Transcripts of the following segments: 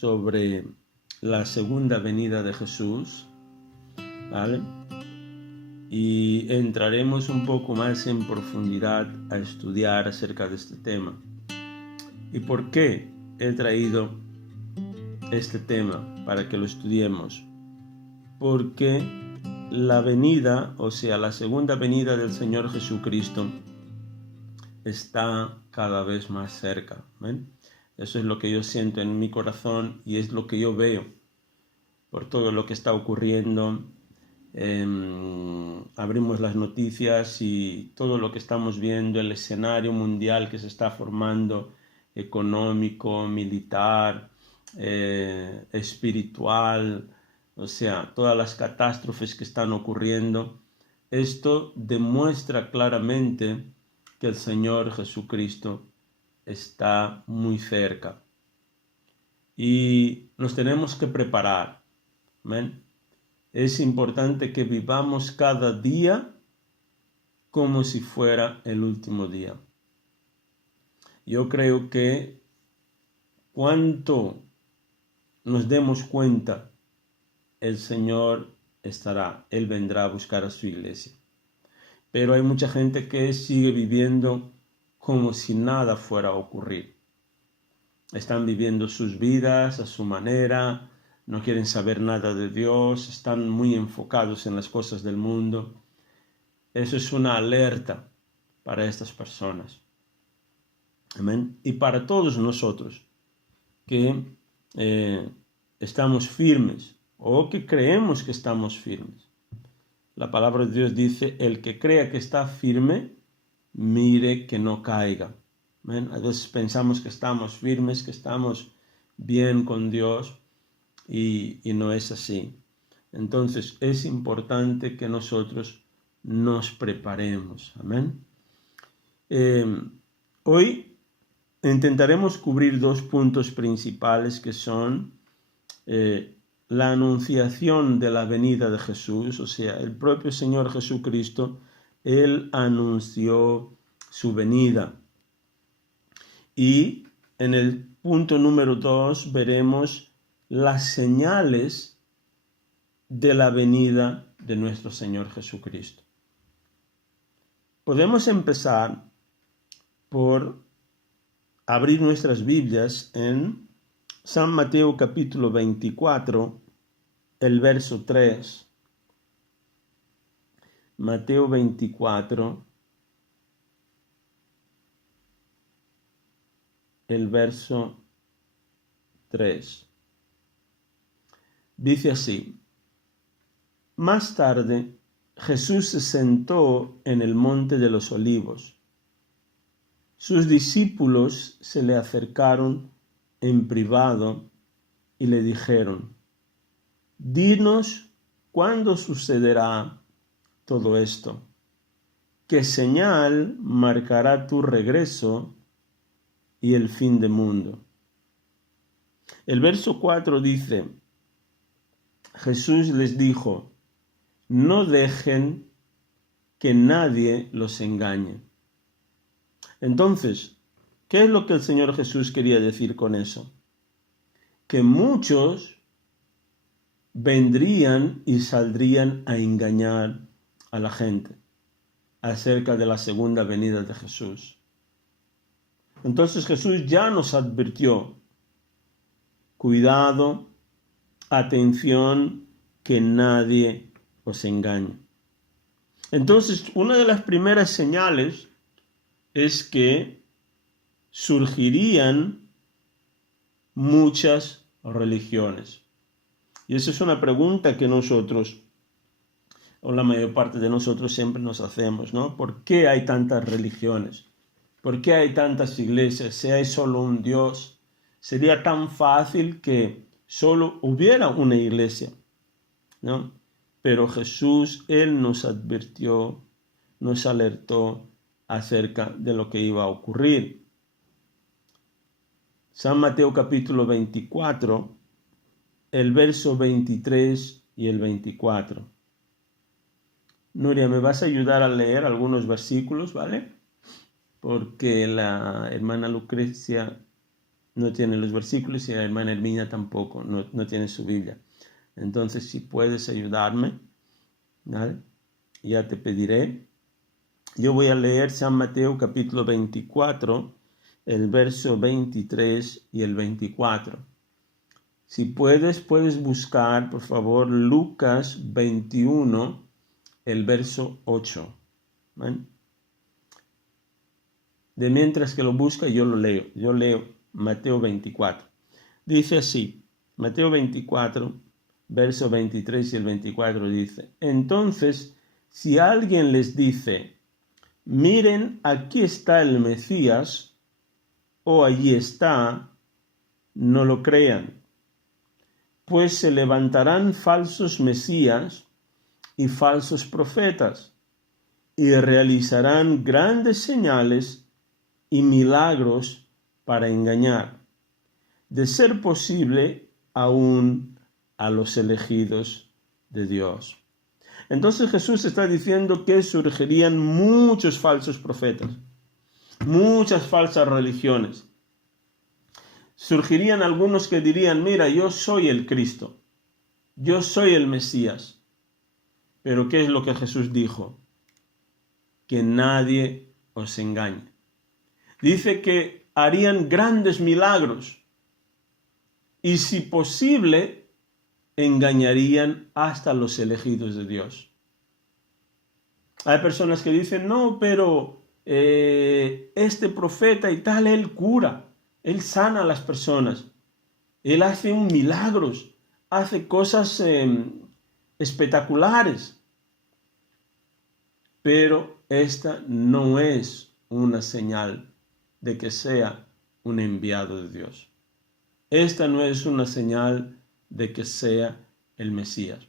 sobre la segunda venida de Jesús, ¿vale? Y entraremos un poco más en profundidad a estudiar acerca de este tema. ¿Y por qué he traído este tema para que lo estudiemos? Porque la venida, o sea, la segunda venida del Señor Jesucristo está cada vez más cerca. ¿Ven? Eso es lo que yo siento en mi corazón y es lo que yo veo por todo lo que está ocurriendo. Abrimos las noticias y todo lo que estamos viendo, el escenario mundial que se está formando, económico, militar, espiritual, o sea, todas las catástrofes que están ocurriendo. Esto demuestra claramente que el Señor Jesucristo está muy cerca y nos tenemos que preparar. ¿Ven? Es importante que vivamos cada día como si fuera el último día. Yo creo que cuanto nos demos cuenta, el Señor estará, Él vendrá a buscar a su iglesia. Pero hay mucha gente que sigue viviendo como si nada fuera a ocurrir. Están viviendo sus vidas a su manera, no quieren saber nada de Dios, están muy enfocados en las cosas del mundo. Eso es una alerta para estas personas. Amén. Y para todos nosotros que estamos firmes o que creemos que estamos firmes. La palabra de Dios dice, el que crea que está firme, mire que no caiga. ¿Ven? A veces pensamos que estamos firmes, que estamos bien con Dios y no es así. Entonces es importante que nosotros nos preparemos. Amén. Hoy intentaremos cubrir dos puntos principales que son la anunciación de la venida de Jesús, o sea, el propio Señor Jesucristo, Él anunció su venida. Y en el punto número 2 veremos las señales de la venida de nuestro Señor Jesucristo. Podemos empezar por abrir nuestras Biblias en San Mateo capítulo 24, el verso 3. Mateo 24, el verso 3. Dice así: Más tarde, Jesús se sentó en el monte de los Olivos. Sus discípulos se le acercaron en privado y le dijeron: Dinos cuándo sucederá todo esto. ¿Qué señal marcará tu regreso y el fin del mundo? El verso 4 dice: Jesús les dijo: No dejen que nadie los engañe. Entonces, ¿qué es lo que el Señor Jesús quería decir con eso? Que muchos vendrían y saldrían a engañar a la gente acerca de la segunda venida de Jesús. Entonces Jesús ya nos advirtió: cuidado, atención, que nadie os engañe. Entonces, una de las primeras señales es que surgirían muchas religiones. Y esa es una pregunta que nosotros, o la mayor parte de nosotros, siempre nos hacemos, ¿no? ¿Por qué hay tantas religiones? ¿Por qué hay tantas iglesias? Si hay solo un Dios, sería tan fácil que solo hubiera una iglesia, ¿no? Pero Jesús, Él nos advirtió, nos alertó acerca de lo que iba a ocurrir. San Mateo capítulo 24, el verso 23 y el 24. Nuria, ¿me vas a ayudar a leer algunos versículos, vale? Porque la hermana Lucrecia no tiene los versículos y la hermana Herminia tampoco, no tiene su Biblia. Entonces, si puedes ayudarme, ¿vale? Ya te pediré. Yo voy a leer San Mateo capítulo 24, el verso 23 y el 24. Si puedes buscar, por favor, Lucas 21, el verso 8. ¿Vale? De mientras que lo busca, yo lo leo. Yo leo Mateo 24. Dice así, Mateo 24, verso 23 y el 24 dice: Entonces, si alguien les dice, miren, aquí está el Mesías, o allí está, no lo crean, pues se levantarán falsos mesías y falsos profetas, y realizarán grandes señales y milagros para engañar, de ser posible, aún a los elegidos de Dios. Entonces Jesús está diciendo que surgirían muchos falsos profetas, muchas falsas religiones. Surgirían algunos que dirían, mira, yo soy el Cristo, yo soy el Mesías. Pero ¿qué es lo que Jesús dijo? Que nadie os engañe. Dice que harían grandes milagros y, si posible, engañarían hasta los elegidos de Dios. Hay personas que dicen, no, pero este profeta y tal, él cura, él sana a las personas, él hace milagros, hace cosas espectaculares. Pero esta no es una señal de que sea un enviado de Dios. Esta no es una señal de que sea el Mesías.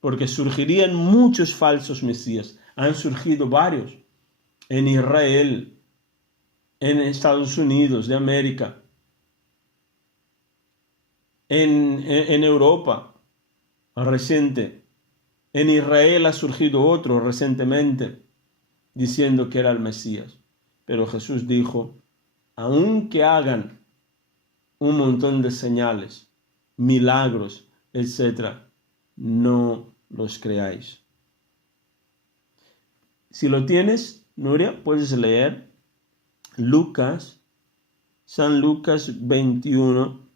Porque surgirían muchos falsos mesías. Han surgido varios en Israel, en Estados Unidos de América, en Europa reciente. En Israel ha surgido otro recientemente diciendo que era el Mesías. Pero Jesús dijo, aunque hagan un montón de señales, milagros, etc., no los creáis. Si lo tienes, Nuria, puedes leer San Lucas 21,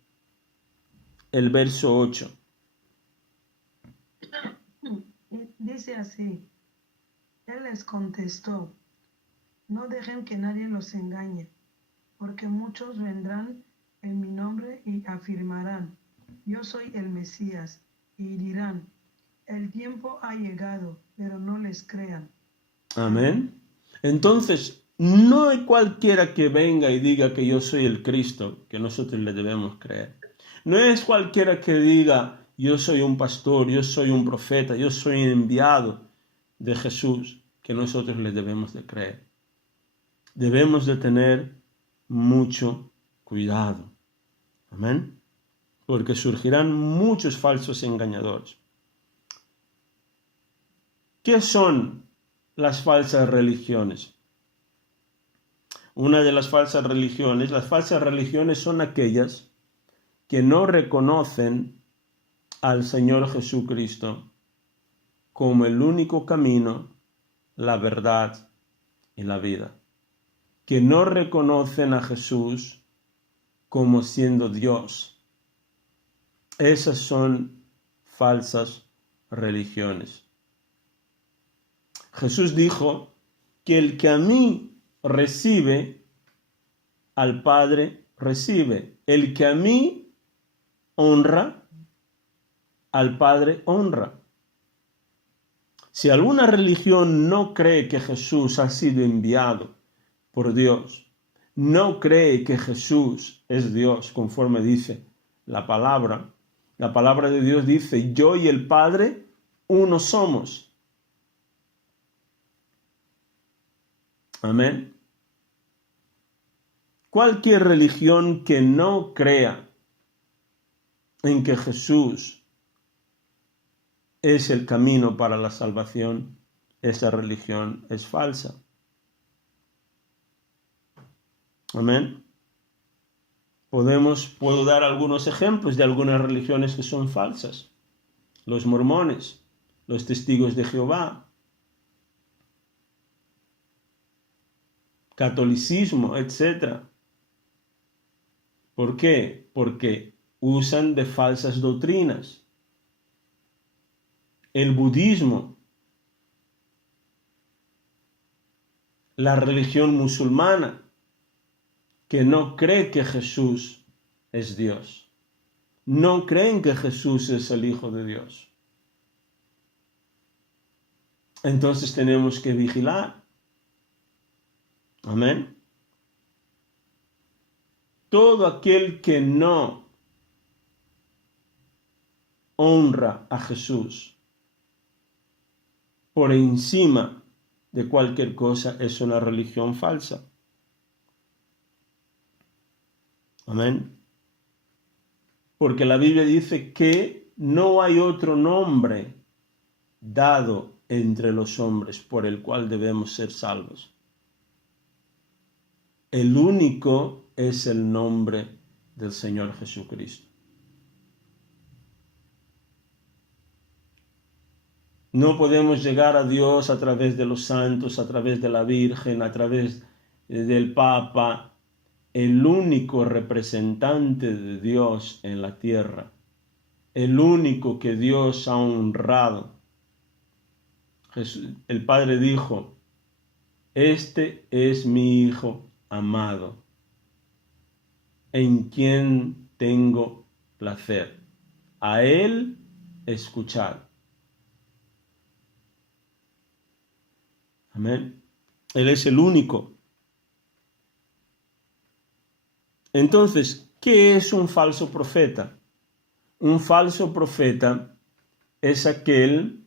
el verso 8. Dice así, Él les contestó, no dejen que nadie los engañe, porque muchos vendrán en mi nombre y afirmarán, yo soy el Mesías, y dirán, el tiempo ha llegado, pero no les crean. Amén. Entonces, no hay cualquiera que venga y diga que yo soy el Cristo, que nosotros le debemos creer. No es cualquiera que diga, yo soy un pastor, yo soy un profeta, yo soy enviado de Jesús, que nosotros le debemos de creer. Debemos de tener mucho cuidado. Amén. Porque surgirán muchos falsos engañadores. ¿Qué son las falsas religiones? Una de las falsas religiones son aquellas que no reconocen al Señor Jesucristo como el único camino, la verdad y la vida. Que no reconocen a Jesús como siendo Dios. Esas son falsas religiones. Jesús dijo que el que a mí recibe, al Padre recibe. El que a mí honra, al Padre honra. Si alguna religión no cree que Jesús ha sido enviado por Dios, no cree que Jesús es Dios, conforme dice la palabra de Dios dice, yo y el Padre uno somos. Amén. Cualquier religión que no crea en que Jesús es el camino para la salvación, esa religión es falsa. Amén. Puedo dar algunos ejemplos de algunas religiones que son falsas. Los mormones, los testigos de Jehová, catolicismo, etc. ¿Por qué? Porque usan de falsas doctrinas. El budismo, la religión musulmana, que no cree que Jesús es Dios. No creen que Jesús es el Hijo de Dios. Entonces tenemos que vigilar. Amén. Todo aquel que no honra a Jesús por encima de cualquier cosa es una religión falsa. Amén. Porque la Biblia dice que no hay otro nombre dado entre los hombres por el cual debemos ser salvos. El único es el nombre del Señor Jesucristo. No podemos llegar a Dios a través de los santos, a través de la Virgen, a través del Papa. El único representante de Dios en la tierra, el único que Dios ha honrado. El Padre dijo, este es mi Hijo amado, en quien tengo placer. A Él escuchad. Amén. Él es el único. Entonces, ¿qué es un falso profeta? Un falso profeta es aquel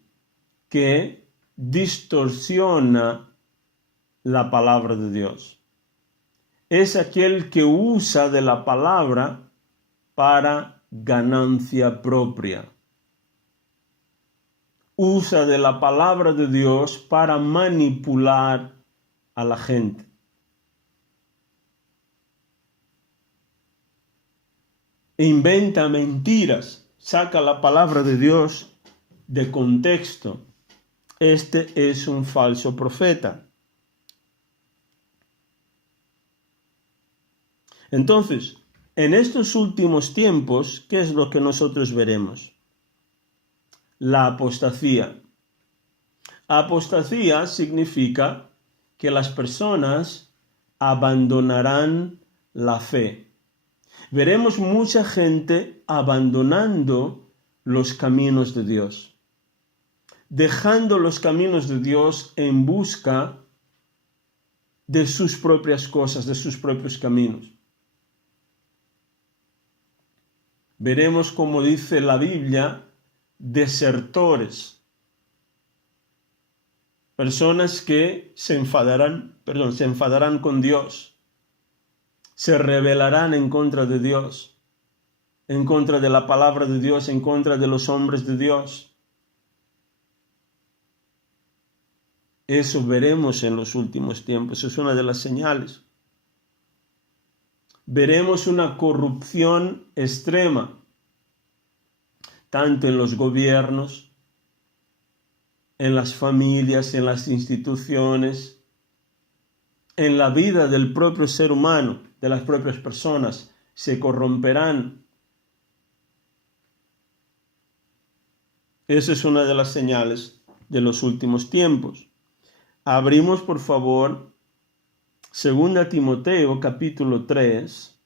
que distorsiona la palabra de Dios. Es aquel que usa de la palabra para ganancia propia. Usa de la palabra de Dios para manipular a la gente. Inventa mentiras, saca la palabra de Dios de contexto. Este es un falso profeta. Entonces, en estos últimos tiempos, ¿qué es lo que nosotros veremos? La apostasía. Apostasía significa que las personas abandonarán la fe. Veremos mucha gente abandonando los caminos de Dios, dejando los caminos de Dios en busca de sus propias cosas, de sus propios caminos. Veremos, como dice la Biblia, desertores, personas que se enfadarán con Dios, se rebelarán en contra de Dios, en contra de la palabra de Dios, en contra de los hombres de Dios. Eso veremos en los últimos tiempos, es una de las señales. Veremos una corrupción extrema, tanto en los gobiernos, en las familias, en las instituciones, en la vida del propio ser humano, de las propias personas, se corromperán. Esa es una de las señales de los últimos tiempos. Abrimos, por favor, 2 Timoteo, capítulo 3,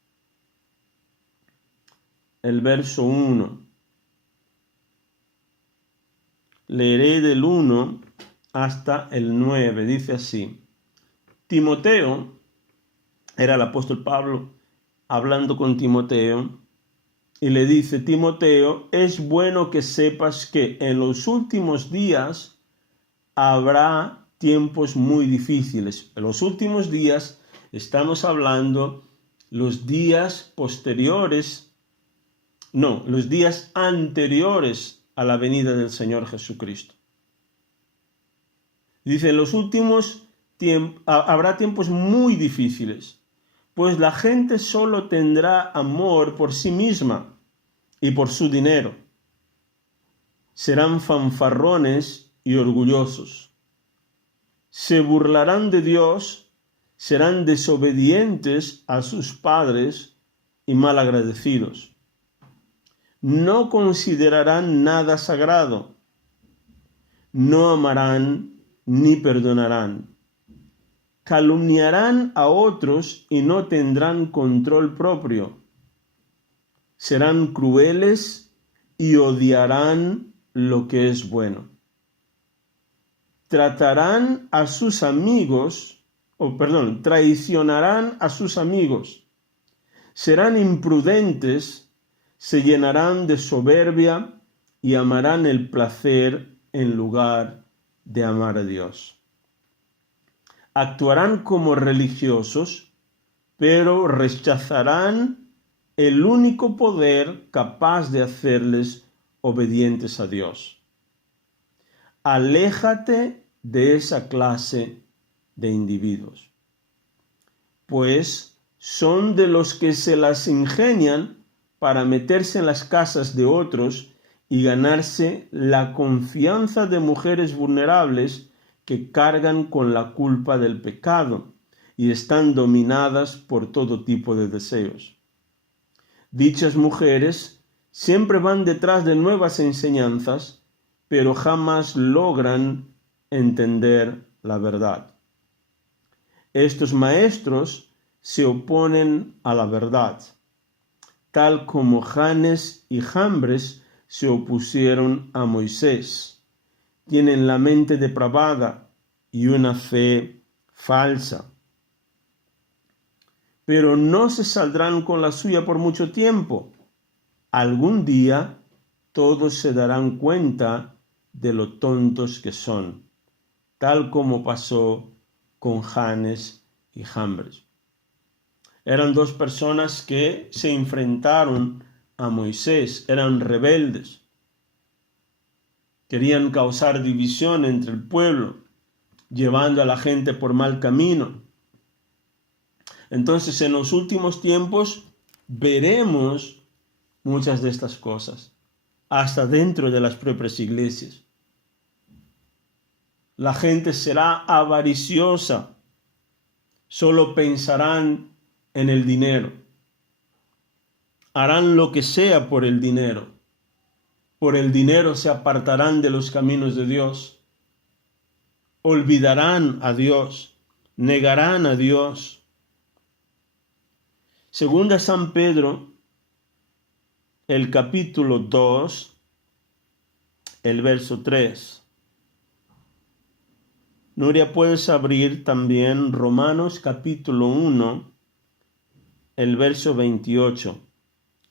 el verso 1. Leeré del 1 hasta el 9. Dice así. Timoteo, era el apóstol Pablo hablando con Timoteo, y le dice, Timoteo, es bueno que sepas que en los últimos días habrá tiempos muy difíciles. En los últimos días estamos hablando los días anteriores a la venida del Señor Jesucristo. Dice, en los últimos tiempos habrá tiempos muy difíciles, pues la gente solo tendrá amor por sí misma y por su dinero. Serán fanfarrones y orgullosos. Se burlarán de Dios, serán desobedientes a sus padres y malagradecidos. No considerarán nada sagrado. No amarán ni perdonarán. Calumniarán a otros y no tendrán control propio. Serán crueles y odiarán lo que es bueno. Traicionarán a sus amigos. Serán imprudentes, se llenarán de soberbia y amarán el placer en lugar de amar a Dios. Actuarán como religiosos, pero rechazarán el único poder capaz de hacerles obedientes a Dios. Aléjate de esa clase de individuos, pues son de los que se las ingenian para meterse en las casas de otros y ganarse la confianza de mujeres vulnerables que cargan con la culpa del pecado y están dominadas por todo tipo de deseos. Dichas mujeres siempre van detrás de nuevas enseñanzas, pero jamás logran entender la verdad. Estos maestros se oponen a la verdad, tal como Janes y Jambres se opusieron a Moisés. Tienen la mente depravada y una fe falsa. Pero no se saldrán con la suya por mucho tiempo. Algún día todos se darán cuenta de lo tontos que son, tal como pasó con Janes y Jambres. Eran dos personas que se enfrentaron a Moisés, eran rebeldes, querían causar división entre el pueblo, llevando a la gente por mal camino. Entonces, en los últimos tiempos veremos muchas de estas cosas, hasta dentro de las propias iglesias. La gente será avariciosa, solo pensarán en el dinero. Harán lo que sea por el dinero. Por el dinero se apartarán de los caminos de Dios. Olvidarán a Dios, negarán a Dios. Segunda San Pedro, el capítulo 2, el verso 3. Nuria, puedes abrir también Romanos capítulo 1, el verso 28.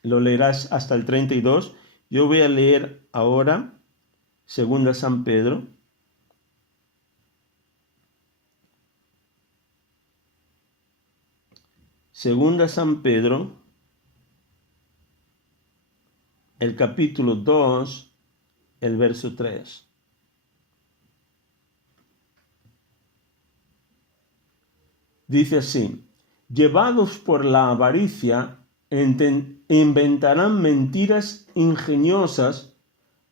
Lo leerás hasta el 32. Yo voy a leer ahora Segunda San Pedro. Segunda San Pedro, el capítulo 2, el verso 3. Dice así: llevados por la avaricia, inventarán mentiras ingeniosas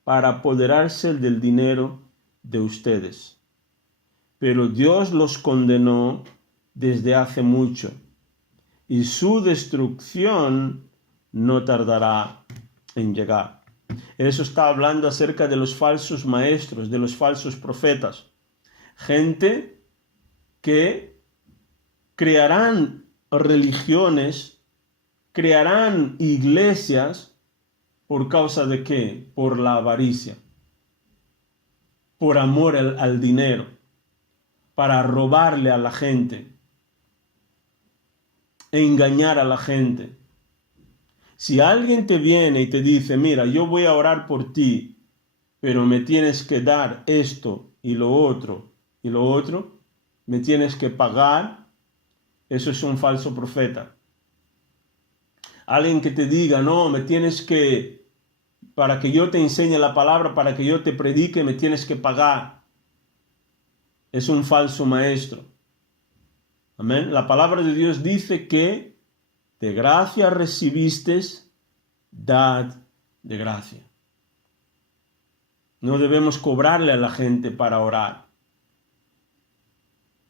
para apoderarse del dinero de ustedes. Pero Dios los condenó desde hace mucho, y su destrucción no tardará en llegar. Eso está hablando acerca de los falsos maestros, de los falsos profetas. Gente que crearán religiones, crearán iglesias, ¿por causa de qué? Por la avaricia, por amor al dinero, para robarle a la gente, engañar a la gente. Si alguien te viene y te dice: mira, yo voy a orar por ti, pero me tienes que dar esto y lo otro, me tienes que pagar, eso es un falso profeta. Alguien que te diga: no, me tienes que, para que yo te enseñe la palabra, para que yo te predique, me tienes que pagar, es un falso maestro. Amén. La palabra de Dios dice que de gracia recibisteis, dad de gracia. No debemos cobrarle a la gente para orar.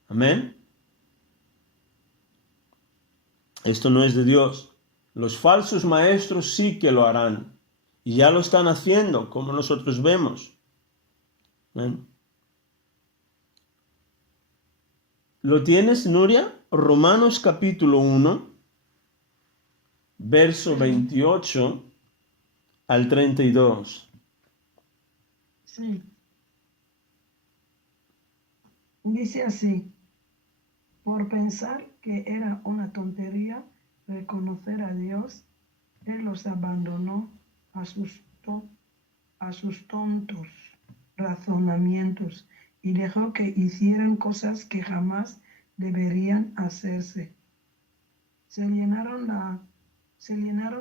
Amén. Esto no es de Dios. Los falsos maestros sí que lo harán. Y ya lo están haciendo, como nosotros vemos. Amén. ¿Lo tienes, Nuria? Romanos capítulo 1, verso 28 al 32. Sí. Dice así: por pensar que era una tontería reconocer a Dios, Él los abandonó a sus tontos razonamientos y dejó que hicieran cosas que jamás deberían hacerse. Se llenaron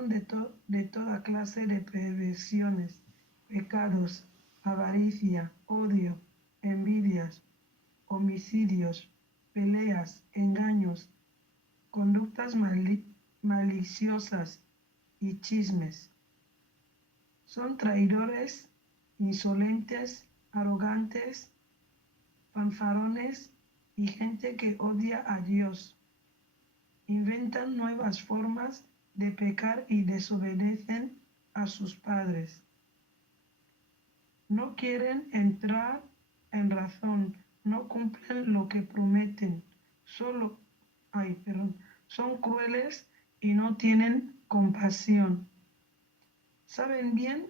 de toda clase de perversiones, pecados, avaricia, odio, envidias, homicidios, peleas, engaños, conductas maliciosas y chismes. Son traidores, insolentes, arrogantes, fanfarrones y gente que odia a Dios. Inventan nuevas formas de pecar y desobedecen a sus padres. No quieren entrar en razón, no cumplen lo que prometen, son crueles y no tienen compasión. Saben bien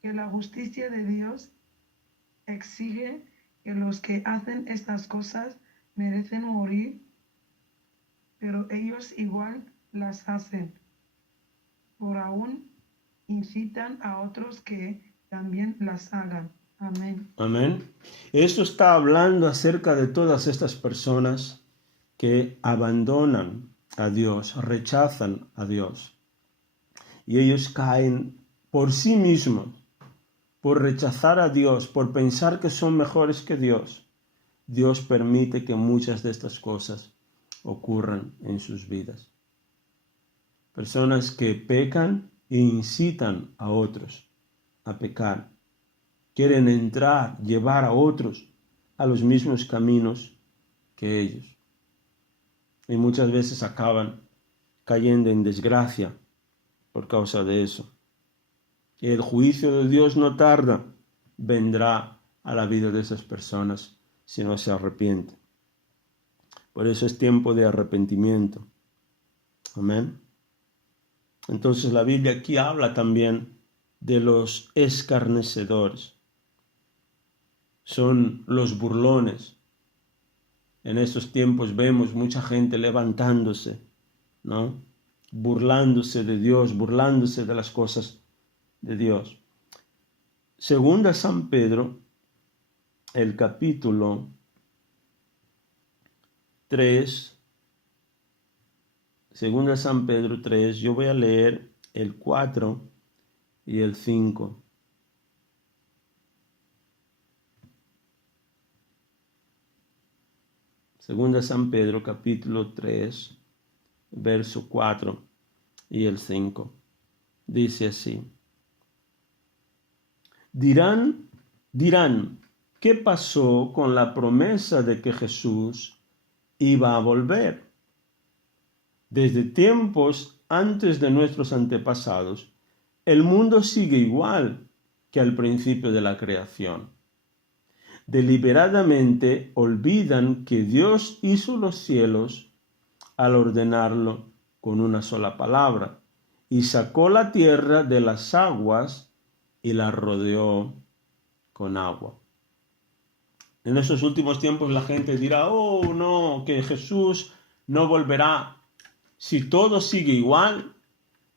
que la justicia de Dios exige que los que hacen estas cosas merecen morir, pero ellos igual las hacen. Por aún incitan a otros que también las hagan. Amén. Amén. Esto está hablando acerca de todas estas personas que abandonan a Dios, rechazan a Dios. Y ellos caen por sí mismos, por rechazar a Dios, por pensar que son mejores que Dios. Dios permite que muchas de estas cosas ocurran en sus vidas. Personas que pecan e incitan a otros a pecar. Quieren entrar, llevar a otros a los mismos caminos que ellos. Y muchas veces acaban cayendo en desgracia por causa de eso. Y el juicio de Dios no tarda, vendrá a la vida de esas personas si no se arrepienten. Por eso es tiempo de arrepentimiento. Amén. Entonces la Biblia aquí habla también de los escarnecedores. Son los burlones. En estos tiempos vemos mucha gente levantándose, ¿no? Burlándose de Dios, burlándose de las cosas de Dios. Segunda San Pedro, el capítulo 3, Segunda San Pedro 3, yo voy a leer el 4 y el 5. Segunda San Pedro, capítulo 3, verso 4 y el 5. Dice así: Dirán, ¿qué pasó con la promesa de que Jesús iba a volver? Desde tiempos antes de nuestros antepasados, el mundo sigue igual que al principio de la creación. Deliberadamente olvidan que Dios hizo los cielos al ordenarlo con una sola palabra y sacó la tierra de las aguas y la rodeó con agua. En esos últimos tiempos la gente dirá: oh no, que Jesús no volverá. Si todo sigue igual,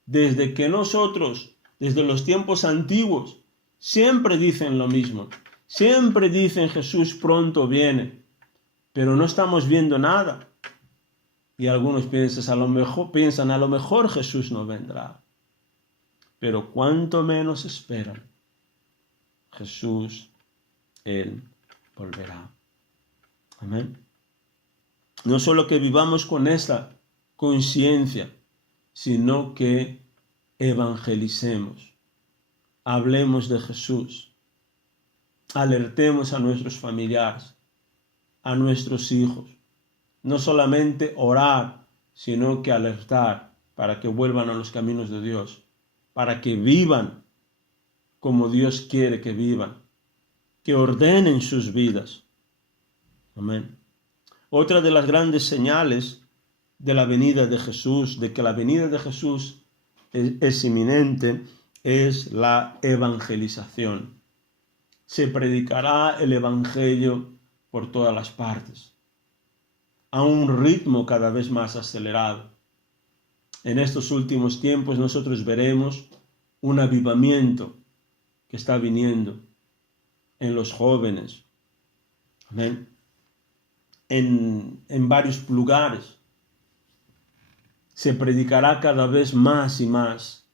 desde que nosotros, desde los tiempos antiguos, siempre dicen lo mismo. Siempre dicen Jesús pronto viene, pero no estamos viendo nada. Y algunos piensan a lo mejor Jesús no vendrá. Pero cuanto menos esperan, Jesús, Él volverá. Amén. No solo que vivamos con esta conciencia, sino que evangelicemos, hablemos de Jesús, alertemos a nuestros familiares, a nuestros hijos. No solamente orar, sino que alertar para que vuelvan a los caminos de Dios, para que vivan como Dios quiere que vivan, que ordenen sus vidas. Amén. Otra de las grandes señales de la venida de Jesús, de que la venida de Jesús es inminente, es la evangelización. Se predicará el evangelio por todas las partes, a un ritmo cada vez más acelerado. En estos últimos tiempos nosotros veremos un avivamiento que está viniendo en los jóvenes. Amén. En varios lugares. Se predicará cada vez más y más.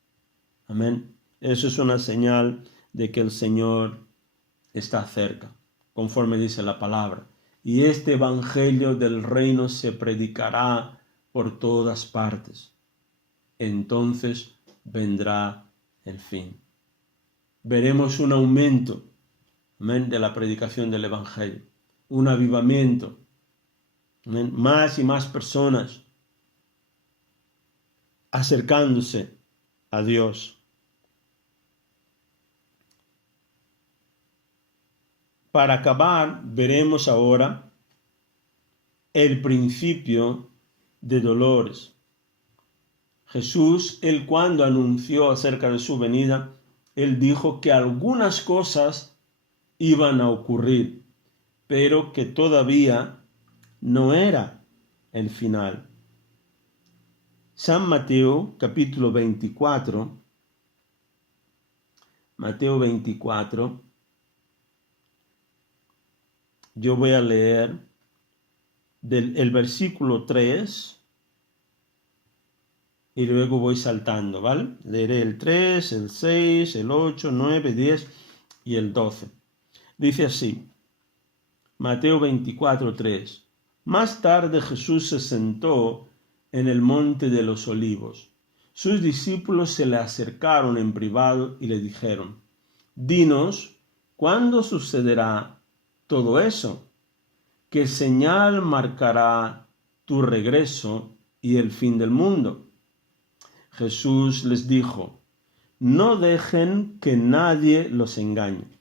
Amén. Eso es una señal de que el Señor está cerca, conforme dice la palabra. Y este evangelio del reino se predicará por todas partes. Entonces vendrá el fin. Veremos un aumento, amén, de la predicación del evangelio, un avivamiento, amén, más y más personas acercándose a Dios. Para acabar, veremos ahora el principio de dolores. Jesús, él cuando anunció acerca de su venida, él dijo que algunas cosas iban a ocurrir, pero que todavía no era el final. San Mateo, capítulo 24, Mateo 24, yo voy a leer el versículo 3 y luego voy saltando, ¿vale? Leeré el 3, el 6, el 8, 9, 10 y el 12. Dice así, Mateo 24, 3. Más tarde Jesús se sentó en el monte de los olivos. Sus discípulos se le acercaron en privado y le dijeron, dinos, ¿cuándo sucederá todo eso? ¿Qué señal marcará tu regreso y el fin del mundo? Jesús les dijo, no dejen que nadie los engañe,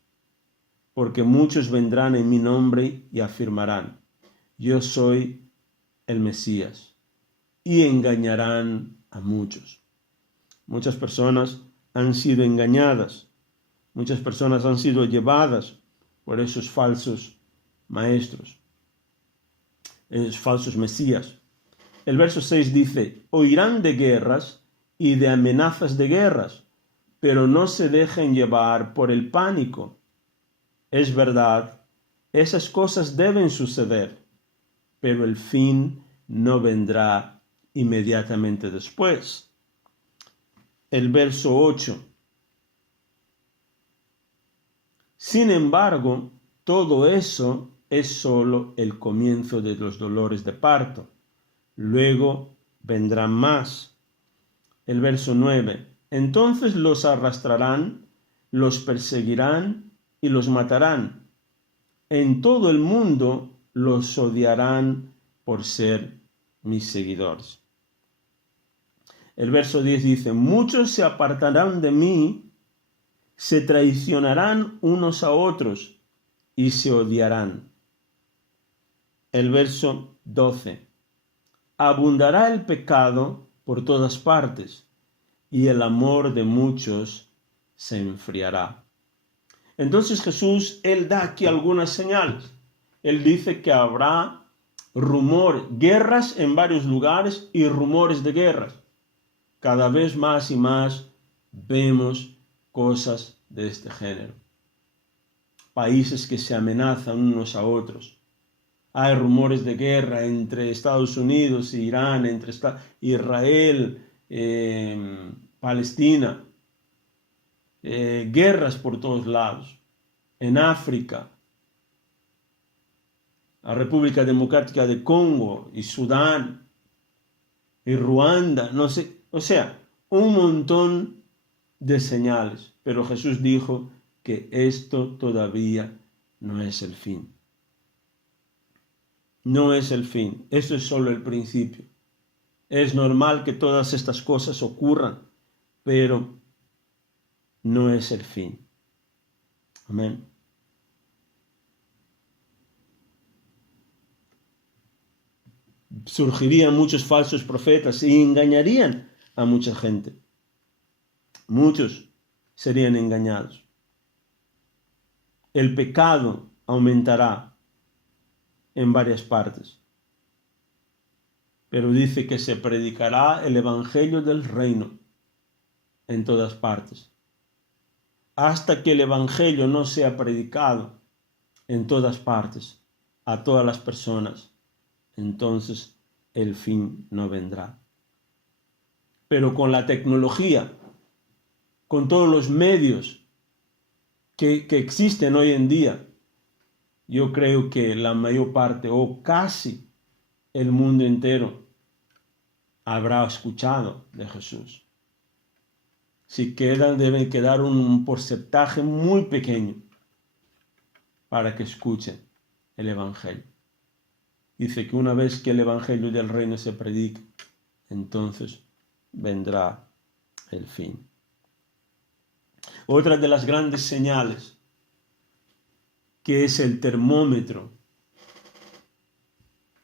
porque muchos vendrán en mi nombre y afirmarán, yo soy el Mesías, y engañarán a muchos. Muchas personas han sido engañadas, muchas personas han sido llevadas por esos falsos maestros, esos falsos mesías. El verso 6 dice, oirán de guerras y de amenazas de guerras, pero no se dejen llevar por el pánico. Es verdad, esas cosas deben suceder, pero el fin no vendrá inmediatamente después. El verso 8. Sin embargo, todo eso es solo el comienzo de los dolores de parto. Luego vendrán más. El verso 9. Entonces los arrastrarán, los perseguirán y los matarán. En todo el mundo los odiarán por ser mis seguidores. El verso 10 dice, muchos se apartarán de mí, se traicionarán unos a otros y se odiarán. El verso 12, abundará el pecado por todas partes y el amor de muchos se enfriará. Entonces Jesús, él da aquí algunas señales. Él dice que habrá guerras en varios lugares y rumores de guerras. Cada vez más y más vemos cosas de este género. Países que se amenazan unos a otros. Hay rumores de guerra entre Estados Unidos e Irán, entre Israel, Palestina. Guerras por todos lados. En África. la República Democrática de Congo y Sudán y Ruanda, no sé, o sea, un montón de señales. Pero Jesús dijo que esto todavía no es el fin. No es el fin, esto es solo el principio. Es normal que todas estas cosas ocurran, pero no es el fin. Amén. Surgirían muchos falsos profetas y engañarían a mucha gente. Muchos serían engañados. El pecado aumentará en varias partes. Pero dice que se predicará el evangelio del reino en todas partes. Hasta que el evangelio no sea predicado en todas partes, a todas las personas, entonces el fin no vendrá. Pero con la tecnología, con todos los medios que existen hoy en día, yo creo que la mayor parte o casi el mundo entero habrá escuchado de Jesús. Si quedan, debe quedar un porcentaje muy pequeño para que escuchen el evangelio. Dice que una vez que el evangelio del reino se predique, entonces vendrá el fin. Otra de las grandes señales, que es el termómetro,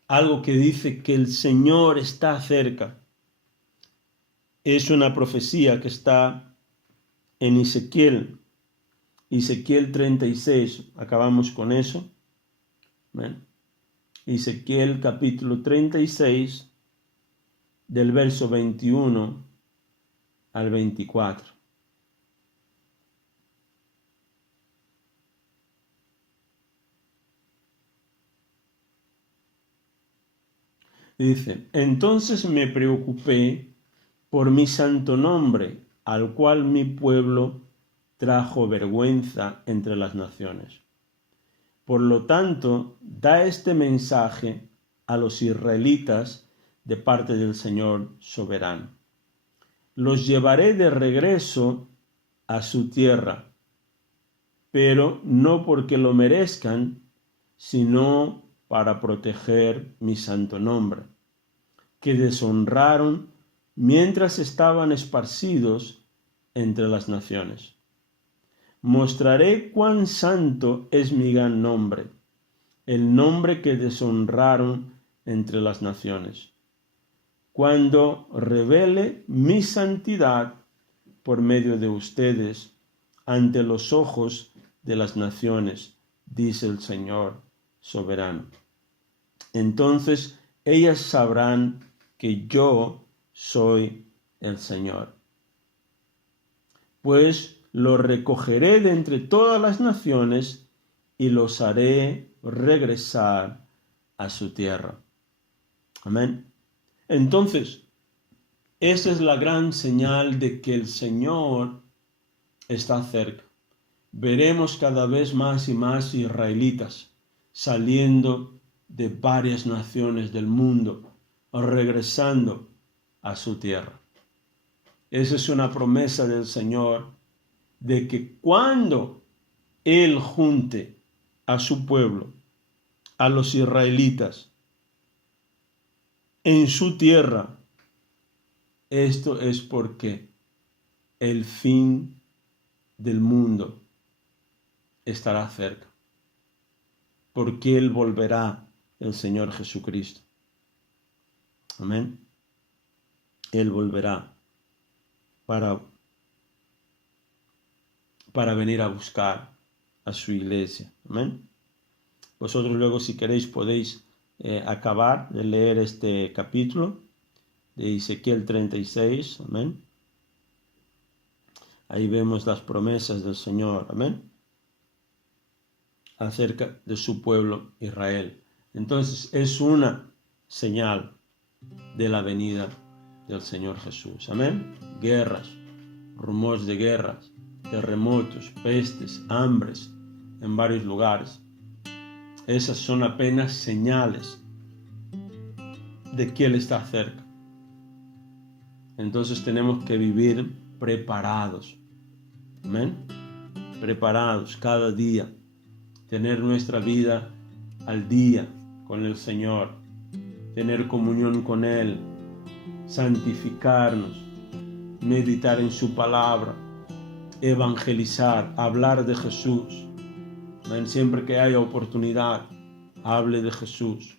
algo que dice que el Señor está cerca, es una profecía que está en Ezequiel 36, acabamos con eso. ¿Ven? Ezequiel capítulo 36, del verso 21 al 24. Dice: entonces me preocupé por mi santo nombre, al cual mi pueblo trajo vergüenza entre las naciones. Por lo tanto, da este mensaje a los israelitas de parte del Señor soberano. Los llevaré de regreso a su tierra, pero no porque lo merezcan, sino para proteger mi santo nombre, que deshonraron mientras estaban esparcidos entre las naciones. Mostraré cuán santo es mi gran nombre, el nombre que deshonraron entre las naciones, cuando revele mi santidad por medio de ustedes ante los ojos de las naciones, dice el Señor soberano. Entonces ellas sabrán que yo soy el Señor. Pues los recogeré de entre todas las naciones y los haré regresar a su tierra. Amén. Entonces, esa es la gran señal de que el Señor está cerca. Veremos cada vez más y más israelitas saliendo de varias naciones del mundo, regresando a su tierra. Esa es una promesa del Señor de que cuando Él junte a su pueblo, a los israelitas, en su tierra, esto es porque el fin del mundo estará cerca, porque Él volverá, el Señor Jesucristo. Amén. Él volverá para venir a buscar a su iglesia. Amén. Vosotros luego, si queréis, podéis acabar de leer este capítulo de Ezequiel 36. Amén. Ahí vemos las promesas del Señor. Amén. Acerca de su pueblo Israel. Entonces es una señal de la venida del Señor Jesús. Amén. Guerras, rumores de guerras, terremotos, pestes, hambres en varios lugares. Esas son apenas señales de que Él está cerca. Entonces tenemos que vivir preparados. Amén. Preparados cada día. Tener nuestra vida al día con el Señor. Tener comunión con Él. Santificarnos. Meditar en su palabra. Evangelizar. Hablar de Jesús. Amén. Siempre que haya oportunidad, hable de Jesús.